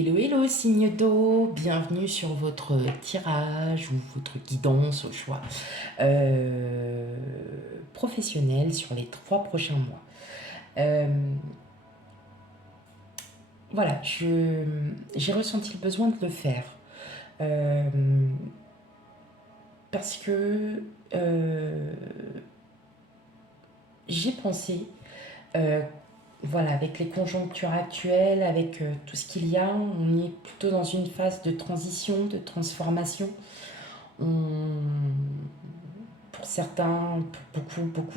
Hello, hello, signe d'eau, bienvenue sur votre tirage ou votre guidance au choix professionnel sur les 3 prochains mois. Voilà, j'ai ressenti le besoin de le faire euh, parce que j'ai pensé, euh, voilà, avec les conjonctures actuelles, avec tout ce qu'il y a, on est plutôt dans une phase de transition, de transformation. On- pour certains, pour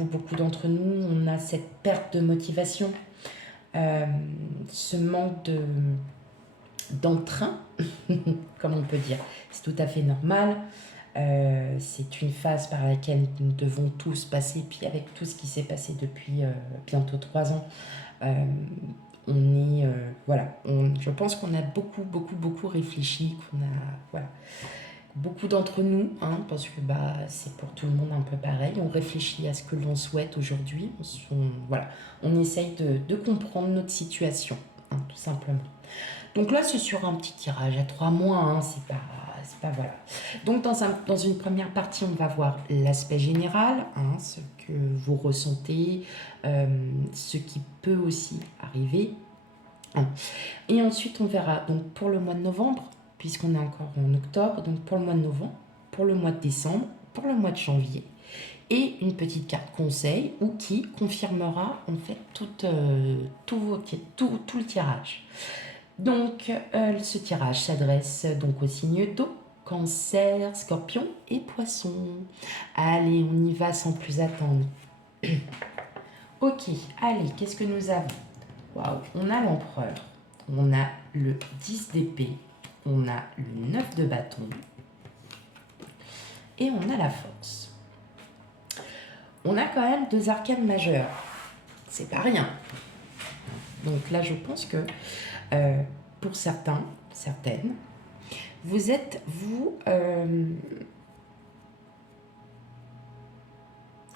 beaucoup d'entre nous, on a cette perte de motivation, euh, ce manque d'entrain, comme on peut dire. C'est tout à fait normal. C'est une phase par laquelle nous devons tous passer. Puis avec tout ce qui s'est passé depuis bientôt 3 ans, euh, je pense qu'on a beaucoup réfléchi, qu'on a, voilà, beaucoup d'entre nous, hein, parce que c'est pour tout le monde un peu pareil, on réfléchit à ce que l'on souhaite aujourd'hui, voilà, on essaye de comprendre notre situation, hein, tout simplement. Donc là, c'est sur un petit tirage à 3 mois, hein, c'est pas voilà. Donc dans une première partie, on va voir l'aspect général, hein, ce que vous ressentez, ce qui peut aussi arriver, hein. Et ensuite, on verra donc pour le mois de novembre, puisqu'on est encore en octobre, donc pour le mois de novembre, pour le mois de décembre, pour le mois de janvier, et une petite carte conseil ou qui confirmera en fait tout le tirage. Donc, ce tirage s'adresse donc aux signes d'eau, Cancer, Scorpion et Poisson. Allez, on y va sans plus attendre. Ok, allez, qu'est-ce que nous avons? Waouh, on a l'empereur, on a le 10 d'épée, on a le 9 de bâton et on a la force. On a quand même 2 arcanes majeures, c'est pas rien. Donc là, je pense que pour certains, certaines, vous êtes,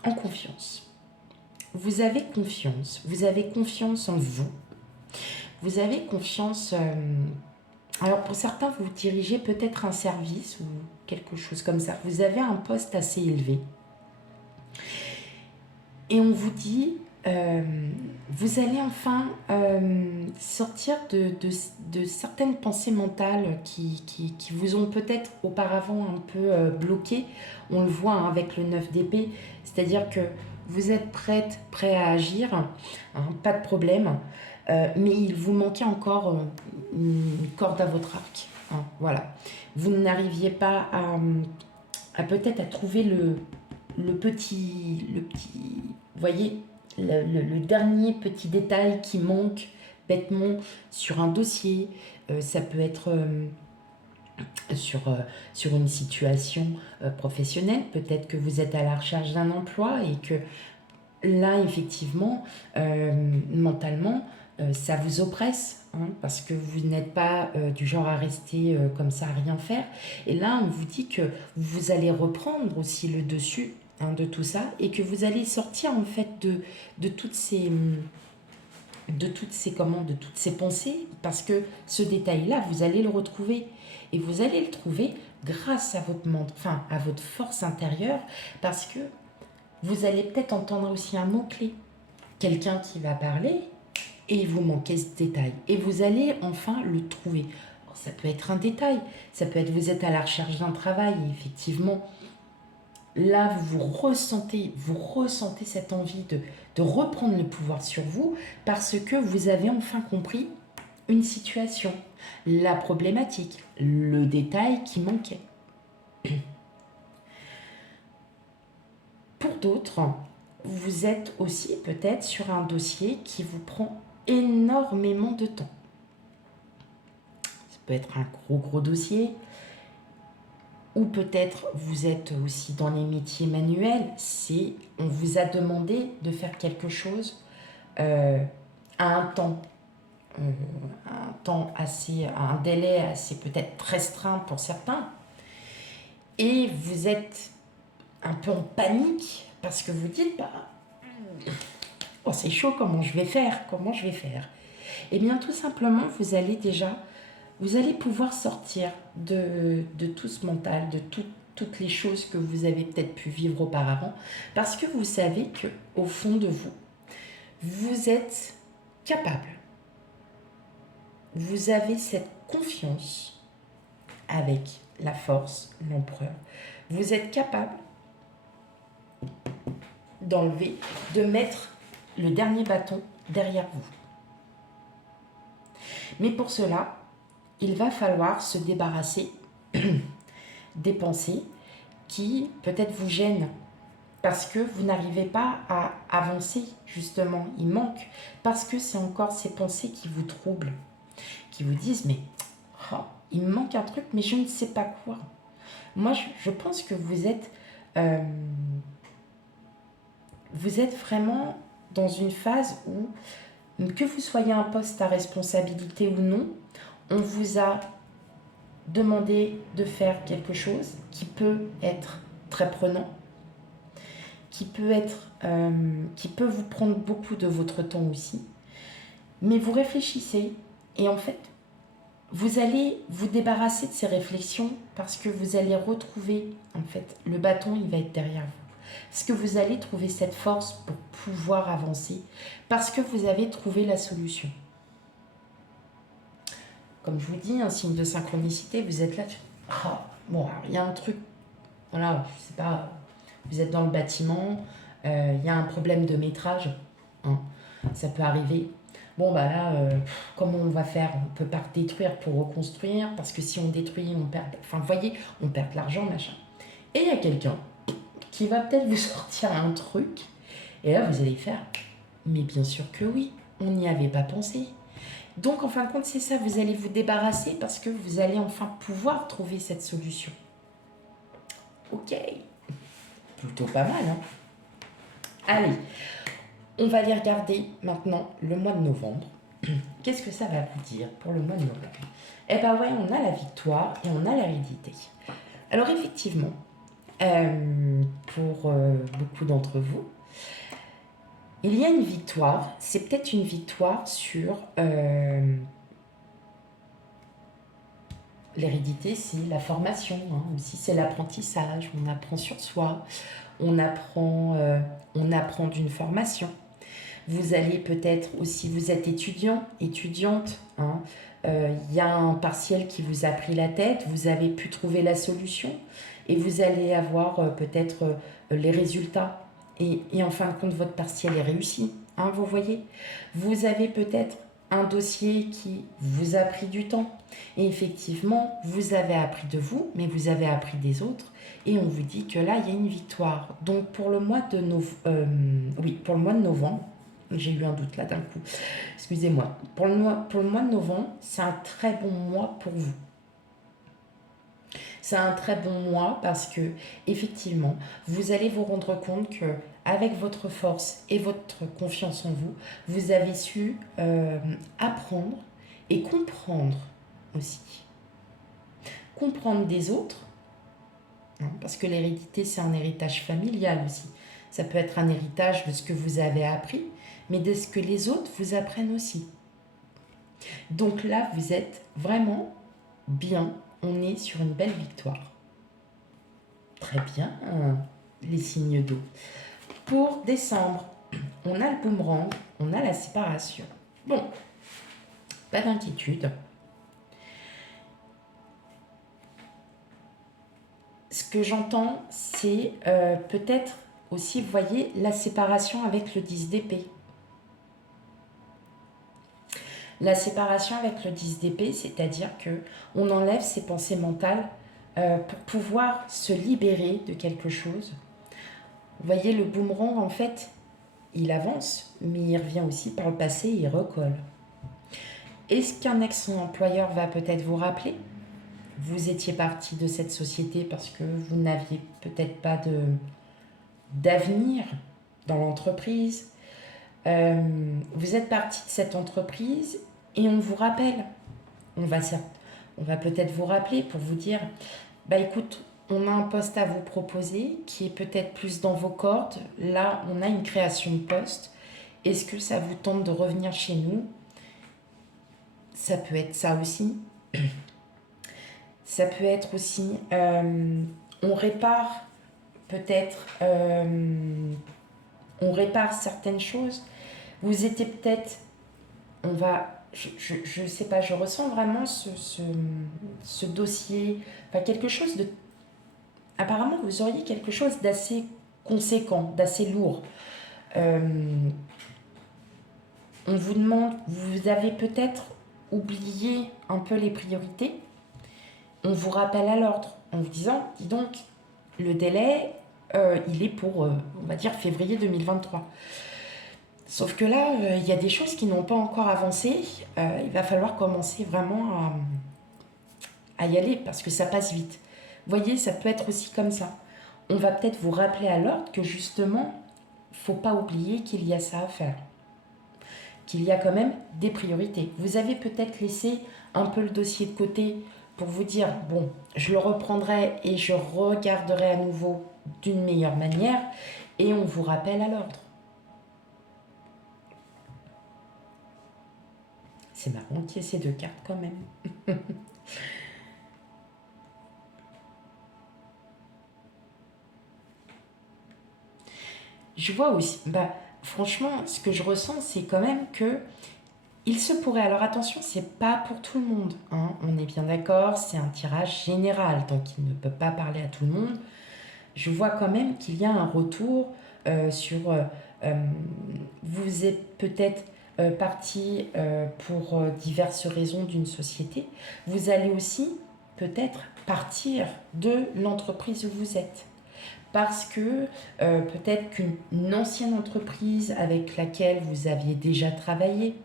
en confiance. Vous avez confiance en vous. Vous avez confiance. Alors pour certains, vous dirigez peut-être un service ou quelque chose comme ça. Vous avez un poste assez élevé. Et on vous dit, vous allez enfin sortir de certaines pensées mentales qui vous ont peut-être auparavant un peu bloqué. On le voit, hein, avec le 9 d'épée. C'est-à-dire que vous êtes prêt à agir, hein, pas de problème. Mais il vous manquait encore une corde à votre arc, hein, voilà. Vous n'arriviez pas à peut-être à trouver vous voyez, le dernier petit détail qui manque bêtement sur un dossier. Ça peut être sur une situation professionnelle. Peut-être que vous êtes à la recherche d'un emploi et que là, effectivement, mentalement, ça vous oppresse, hein, parce que vous n'êtes pas du genre à rester comme ça, à rien faire. Et là, on vous dit que vous allez reprendre aussi le dessus, hein, de tout ça, et que vous allez sortir en fait de toutes ces de toutes ces pensées, parce que ce détail-là, vous allez le retrouver. Et vous allez le trouver grâce à à votre force intérieure, parce que vous allez peut-être entendre aussi un mot-clé. Quelqu'un qui va parler et il vous manquait ce détail. Et vous allez enfin le trouver. Alors, ça peut être un détail, ça peut être vous êtes à la recherche d'un travail et effectivement, là, vous ressentez cette envie de reprendre le pouvoir sur vous parce que vous avez enfin compris une situation, la problématique, le détail qui manquait. Pour d'autres, vous êtes aussi peut-être sur un dossier qui vous prend énormément de temps. Ça peut être un gros dossier, ou peut-être vous êtes aussi dans les métiers manuels, on vous a demandé de faire quelque chose euh, à euh, un délai assez peut-être restreint pour certains, et vous êtes un peu en panique parce que vous dites oh, c'est chaud, comment je vais faire. Eh bien tout simplement, vous allez déjà vous allez pouvoir sortir de tout ce mental, de toutes les choses que vous avez peut-être pu vivre auparavant, parce que vous savez que au fond de vous, vous êtes capable. Vous avez cette confiance avec la force, l'empereur. Vous êtes capable d'enlever, de mettre le dernier bâton derrière vous. Mais pour cela, il va falloir se débarrasser des pensées qui peut-être vous gênent parce que vous n'arrivez pas à avancer, justement, il manque, parce que c'est encore ces pensées qui vous troublent, qui vous disent, mais oh, il me manque un truc, mais je ne sais pas quoi. Moi, je pense que vous êtes vraiment dans une phase où, que vous soyez un poste à responsabilité ou non, on vous a demandé de faire quelque chose qui peut être très prenant, qui peut vous prendre beaucoup de votre temps aussi. Mais vous réfléchissez et en fait, vous allez vous débarrasser de ces réflexions parce que vous allez retrouver, en fait, le bâton, il va être derrière vous. Parce que vous allez trouver cette force pour pouvoir avancer, parce que vous avez trouvé la solution. Comme je vous dis, un signe de synchronicité, vous êtes là, bon, il y a un truc, voilà, je sais pas, vous êtes dans le bâtiment, il y a un problème de métrage, hein, ça peut arriver. Bon, bah là, comment on va faire? On ne peut pas détruire pour reconstruire, parce que si on détruit, on perd, enfin, vous voyez, on perd de l'argent, machin. Et il y a quelqu'un qui va peut-être vous sortir un truc, et là, vous allez faire, mais bien sûr que oui, on n'y avait pas pensé. Donc, en fin de compte, c'est ça, vous allez vous débarrasser parce que vous allez enfin pouvoir trouver cette solution. Ok, plutôt pas mal, hein? Allez, on va aller regarder maintenant le mois de novembre. Qu'est-ce que ça va vous dire pour le mois de novembre? Eh ben ouais, on a la victoire et on a l'hérédité. Alors effectivement, pour beaucoup d'entre vous, il y a une victoire. C'est peut-être une victoire sur l'hérédité, c'est la formation, hein, aussi c'est l'apprentissage. On apprend sur soi, on apprend d'une formation. Vous allez peut-être aussi, vous êtes étudiant, étudiante, hein, y a un partiel qui vous a pris la tête, vous avez pu trouver la solution et vous allez avoir peut-être les résultats. Et en fin de compte, votre partiel est réussi, hein, vous voyez. Vous avez peut-être un dossier qui vous a pris du temps. Et effectivement, vous avez appris de vous, mais vous avez appris des autres. Et on vous dit que là, il y a une victoire. Donc, pour le mois de novembre, j'ai eu un doute là d'un coup, excusez-moi. Pour le mois de novembre, c'est un très bon mois pour vous. C'est un très bon mois parce que, effectivement, vous allez vous rendre compte que avec votre force et votre confiance en vous, vous avez su apprendre et comprendre aussi. Comprendre des autres, hein, parce que l'hérédité, c'est un héritage familial aussi. Ça peut être un héritage de ce que vous avez appris, mais de ce que les autres vous apprennent aussi. Donc là, vous êtes vraiment bien. On est sur une belle victoire. Très bien, les signes d'eau. Pour décembre, on a le boomerang, on a la séparation. Bon, pas d'inquiétude. Ce que j'entends, c'est peut-être aussi, vous voyez, la séparation avec le 10 d'épée. La séparation avec le 10 d'épée, c'est-à-dire qu'on enlève ses pensées mentales pour pouvoir se libérer de quelque chose. Vous voyez, le boomerang, en fait, il avance, mais il revient aussi par le passé et il recolle. Est-ce qu'un ex-employeur va peut-être vous rappeler? Vous étiez parti de cette société parce que vous n'aviez peut-être pas d'avenir dans l'entreprise. Vous êtes parti de cette entreprise et on vous rappelle. On va peut-être vous rappeler pour vous dire, bah écoute, on a un poste à vous proposer qui est peut-être plus dans vos cordes. Là, on a une création de poste. Est-ce que ça vous tente de revenir chez nous? Ça peut être ça aussi. Ça peut être aussi, on répare peut-être, on répare certaines choses. Vous étiez peut-être, on va, je sais pas, je ressens vraiment ce dossier, enfin quelque chose de, apparemment vous auriez quelque chose d'assez conséquent, d'assez lourd. Euh, on vous demande, vous avez peut-être oublié un peu les priorités. On vous rappelle à l'ordre en vous disant, dis donc, le délai, il est pour, on va dire, février 2023. Sauf que là, il y a des choses qui n'ont pas encore avancé. Il va falloir commencer vraiment à y aller parce que ça passe vite. Vous voyez, ça peut être aussi comme ça. On va peut-être vous rappeler à l'ordre que justement, faut pas oublier qu'il y a ça à faire. Qu'il y a quand même des priorités. Vous avez peut-être laissé un peu le dossier de côté pour vous dire, bon, je le reprendrai et je regarderai à nouveau d'une meilleure manière et on vous rappelle à l'ordre. C'est marrant qu'il y ait ces deux cartes quand même. Je vois aussi, franchement, ce que je ressens, c'est quand même que il se pourrait, alors attention, c'est pas pour tout le monde, hein, on est bien d'accord, c'est un tirage général, donc il ne peut pas parler à tout le monde. Je vois quand même qu'il y a un retour sur, vous êtes peut-être parti pour diverses raisons d'une société, vous allez aussi peut-être partir de l'entreprise où vous êtes. Parce que peut-être qu'une ancienne entreprise avec laquelle vous aviez déjà travaillé,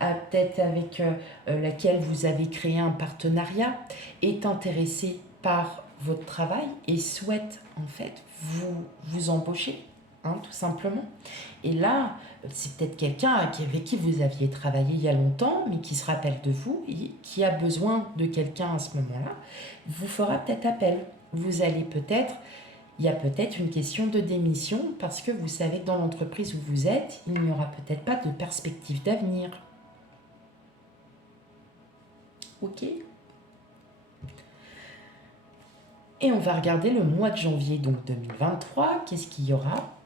peut-être avec laquelle vous avez créé un partenariat, est intéressée par votre travail et souhaite en fait vous embaucher, hein, tout simplement. Et là, c'est peut-être quelqu'un avec qui vous aviez travaillé il y a longtemps, mais qui se rappelle de vous et qui a besoin de quelqu'un à ce moment-là, vous fera peut-être appel. Vous allez peut-être il y a peut-être une question de démission parce que vous savez que dans l'entreprise où vous êtes, il n'y aura peut-être pas de perspective d'avenir. Ok. Et on va regarder le mois de janvier donc 2023. Qu'est-ce qu'il y aura?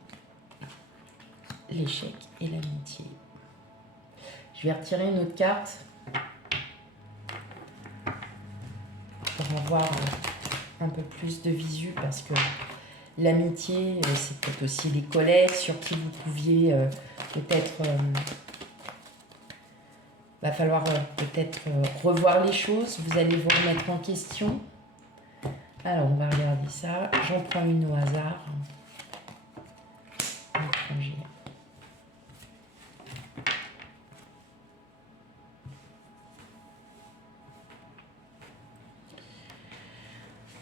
L'échec et l'amitié. Je vais retirer une autre carte pour avoir un peu plus de visu parce que l'amitié, c'est peut-être aussi les collègues sur qui vous pouviez peut-être... va falloir peut-être revoir les choses. Vous allez vous remettre en question. Alors, on va regarder ça. J'en prends une au hasard. Étranger.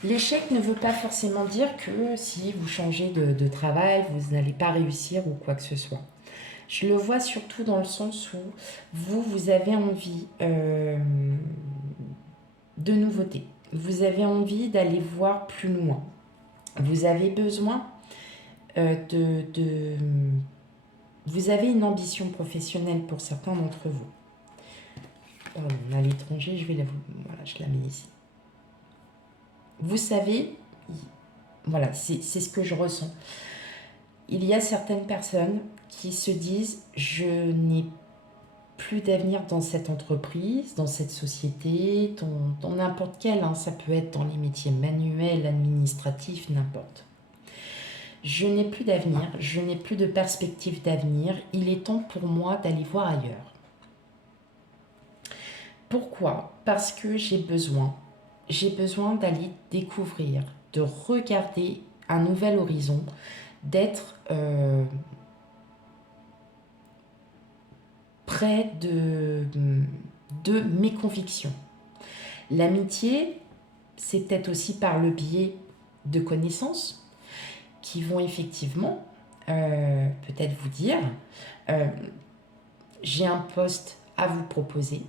L'échec ne veut pas forcément dire que si vous changez de travail, vous n'allez pas réussir ou quoi que ce soit. Je le vois surtout dans le sens où vous avez envie de nouveautés. Vous avez envie d'aller voir plus loin. Vous avez besoin vous avez une ambition professionnelle pour certains d'entre vous. Pardon, à l'étranger, voilà, je la mets ici. Vous savez, voilà, c'est ce que je ressens. Il y a certaines personnes qui se disent, je n'ai plus d'avenir dans cette entreprise, dans cette société, dans n'importe quelle, hein, ça peut être dans les métiers manuels, administratifs, n'importe. Je n'ai plus d'avenir, je n'ai plus de perspective d'avenir, il est temps pour moi d'aller voir ailleurs. Pourquoi? Parce que j'ai besoin d'aller découvrir, de regarder un nouvel horizon, d'être près de mes convictions. L'amitié, c'est peut-être aussi par le biais de connaissances qui vont effectivement peut-être vous dire j'ai un poste à vous proposer.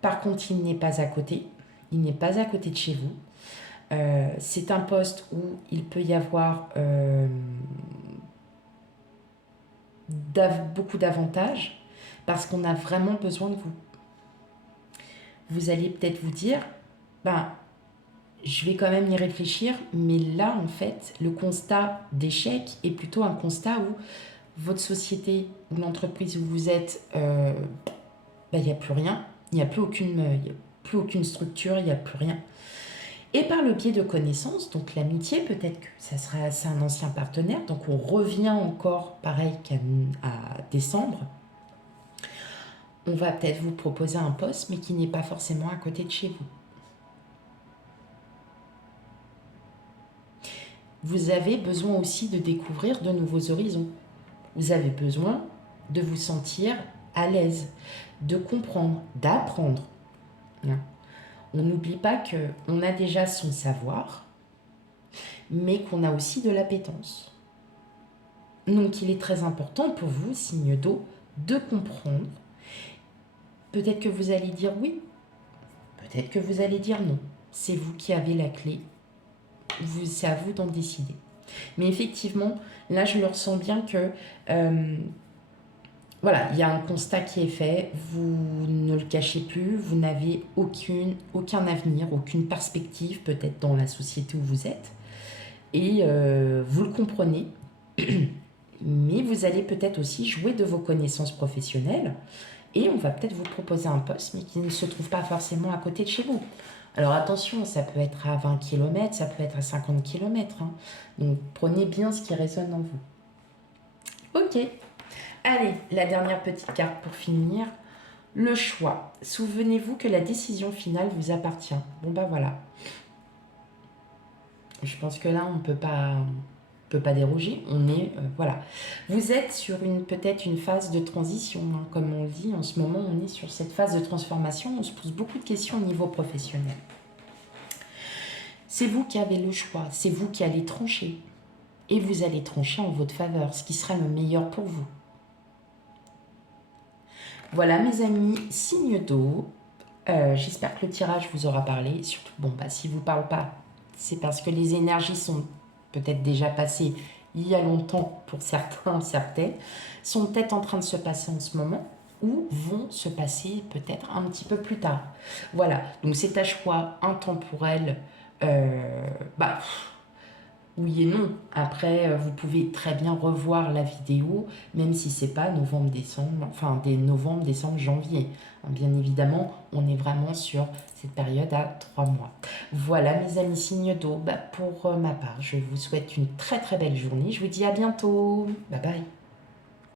Par contre, il n'est pas à côté. Il n'est pas à côté de chez vous. C'est un poste où il peut y avoir beaucoup d'avantages parce qu'on a vraiment besoin de vous. vous allez peut-être vous dire, ben, je vais quand même y réfléchir, mais là, en fait, le constat d'échec est plutôt un constat où votre société ou l'entreprise où vous êtes, il n'y a plus rien, il n'y a plus aucune structure, il n'y a plus rien. Et par le biais de connaissances, donc l'amitié, peut-être que c'est un ancien partenaire, donc on revient encore pareil à décembre. On va peut-être vous proposer un poste, mais qui n'est pas forcément à côté de chez vous. Vous avez besoin aussi de découvrir de nouveaux horizons. Vous avez besoin de vous sentir à l'aise, de comprendre, d'apprendre. On n'oublie pas qu'on a déjà son savoir, mais qu'on a aussi de l'appétence. Donc il est très important pour vous, signe d'eau, de comprendre. Peut-être que vous allez dire oui, peut-être que vous allez dire non. C'est vous qui avez la clé. C'est à vous d'en décider. Mais effectivement, là je le ressens bien que voilà, il y a un constat qui est fait, vous ne le cachez plus, vous n'avez aucun avenir, aucune perspective peut-être dans la société où vous êtes. Et vous le comprenez, mais vous allez peut-être aussi jouer de vos connaissances professionnelles et on va peut-être vous proposer un poste, mais qui ne se trouve pas forcément à côté de chez vous. Alors attention, ça peut être à 20 km, ça peut être à 50 km. Hein. Donc prenez bien ce qui résonne en vous. Ok. Allez, la dernière petite carte pour finir. Le choix. Souvenez-vous que la décision finale vous appartient. Bon ben voilà. Je pense que là, on ne peut pas déroger. On est, voilà. Vous êtes sur peut-être une phase de transition. Hein, comme on le dit, en ce moment, on est sur cette phase de transformation. On se pose beaucoup de questions au niveau professionnel. C'est vous qui avez le choix. C'est vous qui allez trancher. Et vous allez trancher en votre faveur, ce qui sera le meilleur pour vous. Voilà mes amis, signe d'eau. J'espère que le tirage vous aura parlé. Surtout, bon, s'il ne vous parle pas, c'est parce que les énergies sont peut-être déjà passées il y a longtemps pour certains, certaines, sont peut-être en train de se passer en ce moment ou vont se passer peut-être un petit peu plus tard. Voilà, donc c'est à choix intemporel. Oui et non. Après, vous pouvez très bien revoir la vidéo, même si c'est pas novembre, décembre, enfin des novembre, décembre, janvier. Bien évidemment, on est vraiment sur cette période à 3 mois. Voilà mes amis signes d'eau. Pour ma part, je vous souhaite une très très belle journée. Je vous dis à bientôt. Bye bye.